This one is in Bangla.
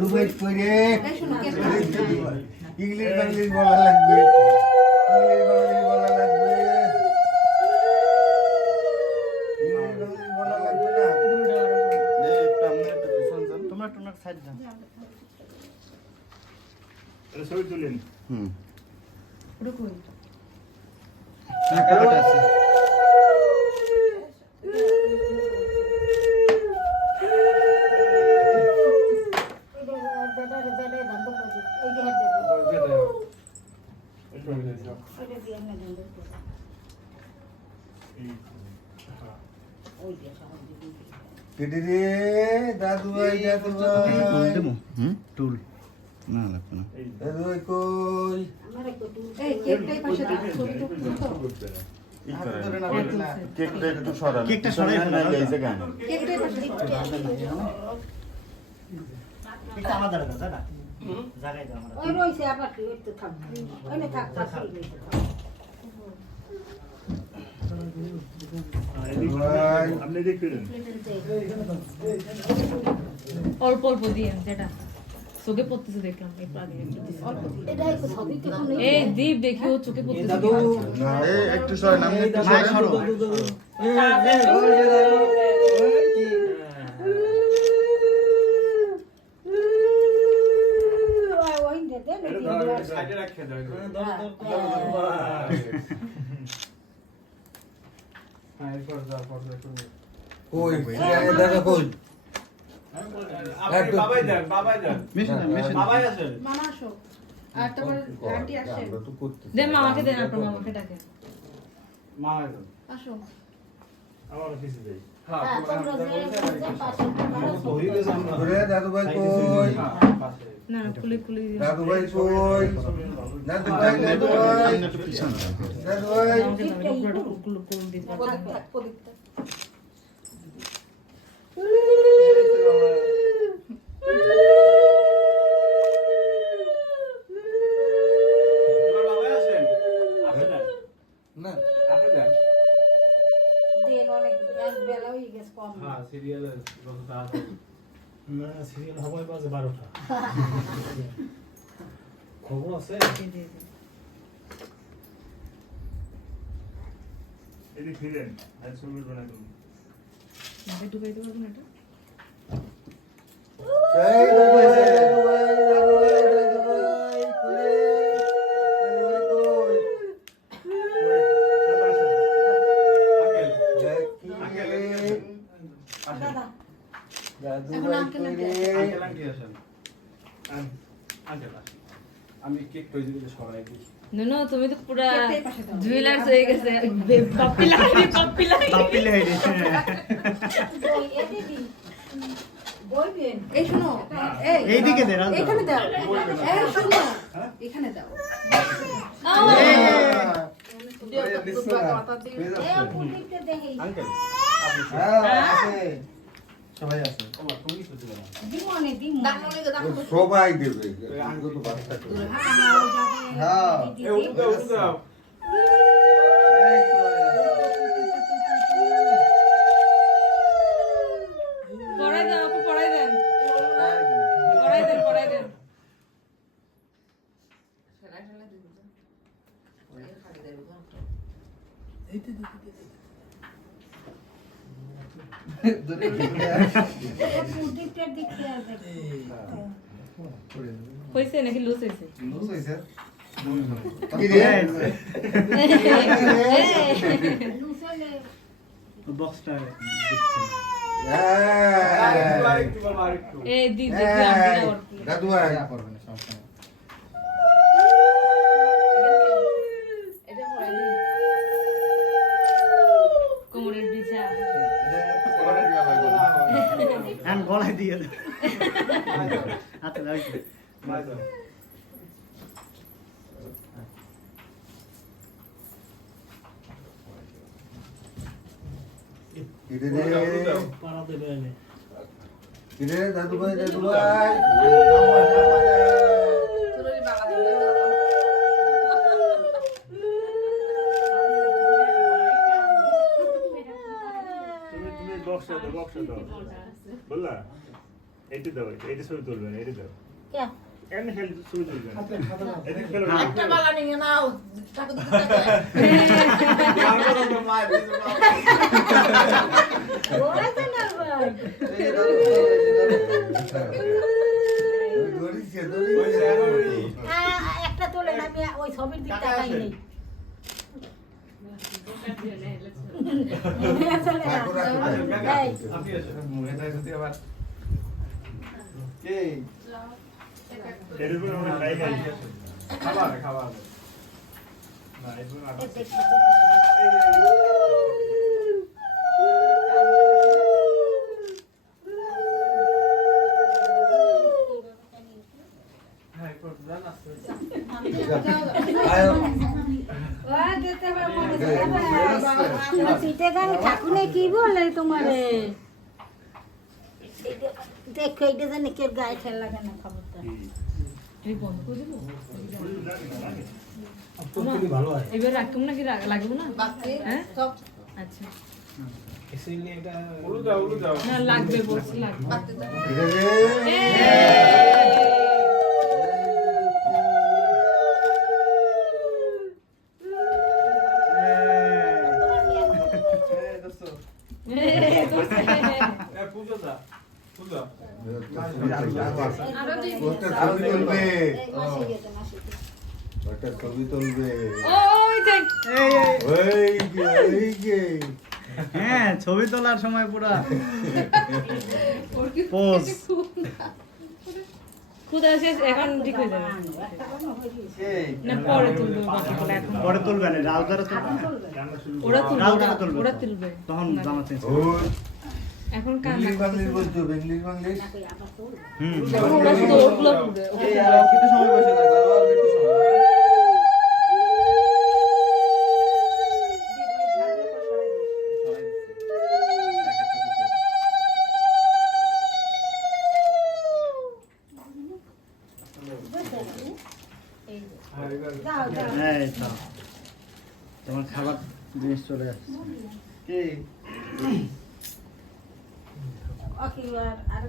দুবাই করে ইংলিশ বাংলিশ বলা লাগবে, ইংলিশ বাংলিশ বলা লাগবে, ইংলিশ বাংলিশ বলা লাগবে না। তোমরা টোনার সাইড যাও। এটা ছবি তুলেন। আছে কেটে রে দাদু ভাই, দাদু ভাই, টুল না লাগবে না। দাদু ভাই কই? কেকটা একটু সরান, কেকটা সরাই ফেলো। এইছে কেন? এটা আমাদের দাদা না জায়গায় দাও আমরা। ওই রইছে আবার কি একটু থাক, ওইনে থাক থাক। আপনি দেখলেন অল্প অল্প দিয়ে যেটা চোখে পড়তেছে দেখলাম একটু আগে এটা একটু সবই তো কোনো এই দীপ দেখি ও চোখে পড়তেছে এই একটু সরেন, আপনি একটু মাই সরেন। সরো। ওই দে দে সাইডে রাখে দাও। কই দাদা কই? বাবাই দেন, বাবাই দেন। মিশন মিশন বাবাই আছেন। মামা আসো আর তারপর আন্টি আসে আমরা তো করতেছি। দেন মামাকে দেন আপনার মামাকে ডাকে বাবাই দেন। আসো আমার কিছু দেই। হ্যাঁ তোমরা যে পাশে ওরে দাদু ভাই কই? না না খুলে খুলে দিও দাদু ভাই কই? দাদু ভাই, দাদু ভাই, আপনি একটু পিছনে যান। দাদু ভাই। আমাকে দাও পুরোটা কুকুল করে দিতে তোমার বাবাই আছেন? আপনি দেন। না আপনি দেন। দেন অনেক বেলা হয়ে গেছে কম হ্যাঁ, সিরিয়ালের যত তাড়াতাড়ি। না, সিরিয়াল হবে বাজে 12টা। খবর আছে? এদিকে ফিরেন, আর ছবি বানাই দেবো। মাকে ঢুকাইতে পারবো না এটা এই দাদু ভাই, দাদু ভাই, দাদু ভাই, দাদু ভাই, কই রে? দাদু ভাই কই? দাদা আসেন। আঙ্কেল, দেখি আঙ্কেল, রে। আসেন। দাদা দাদু এখন ভাই আঙ্কেল কই নাকি রে? আঙ্কেল আন্টি আসেন। আঙ্কেল আসেন। আমি কেক তৈরি করে সরাই দিই। নো তুমি তো পুরা জুয়েলার্স হয়ে গেছে পাপ্পি লাগাই পাপ্পি লাগাই পাপিলে হেডে বই এদি দি বইবেন এই শোনো এইদিকে দে রাজ এখানে দাও এই শোনো এখানে দাও এ পুলিশকে দেখি আঙ্কেল, হ্যাঁ, আছে। সবাই আছে। ওমা তুমি কিছু দিবে না। দিমনে দিমনে সবাই দেবে। আঙ্গুল তো বাচ্চা করে। হ্যাঁ। এ উঠে দাও, উঠে দাও। পড়াই দাও আপু পড়াই দেন পড়াই দেন পড়াই দেন পুলিশকে দেখতে আসবে হইছে নাকি লুজ হইছে লুজ হইছে? কি রে? লুসলে বক্সটা হ্যাঁ। আরেকটু বলো, আরেকটু। এই দি দেখি আন্টি না দাদু ভাই। কোমরের বিছা হ্যাঁ গলায় দিয়ে দে হাতে লাগ মাই দাও। কি রে? পাড়া দেবে এনে। কি রে দাদু ভাই, দাদু ভাই। তুমি বক্সে দাও, বক্সে দাও। বললা? এইটা দাও, এইটা ছবি তুলবেন, এইটা দাও। কে এখানে খেলে ছবি তুলবেন। হাতে হাতে নাও। এদিকে খেলো। একটা বালা নিয়ে নাও টাকা দিতে টাকা ওরা তো না ভাই একটা তোলেন আমি ওই ছবির দিক তাকাই নেই এই, আপনি আসো। এরকম আমরা খাই খাই। খাবার খাবার না, এরকম আর- এই দেখ, হ্যাঁ একটু জান আসছে ওরা যেতে হবে মনে করে পিঠে গান ঠাকুরে কি বলে তোমারে দেখো এইটা জানি কে গায়ে ঠেল লাগে না খবরটা এই বন্ধ করে দেবো আপনার ভালো হয় এবার রাখুন নাকি লাগবে না বাকি হ্যাঁ? সব আচ্ছা এসিলি এটা উলু দাও না লাগবে বলছি লাগবে বাকি দাও পূজা দা পূজা আরো দিই। ছবি তুলবে এই মাসি গেছে মাসি ওটা ছবি তুলবে ওই দেখ এই ওই যে হ্যাঁ ছবি তোলার সময় পুরো পোজ খুদা শেষ এখন ঠিক হয়ে যাবে না পরে তুলবে বাকিগুলো এখন পরে তুলবেন রাউজারে তুলবেন রান্না শুরু ওরা তুলবে রাউজারে তুলবে ওরা তুলবে তখন জামা চেঞ্জ ওই এখন কান ইংলিশ বাংলিশ বলছো ইংলিশ বাংলিশ হুম ওরা তো ওগুলো তুলবে কিছু সময় বসে থাকো আর একটু সময় যাও যাও এই তো তোমার খাবার জিনিস চলে আসছে কি ওকে আর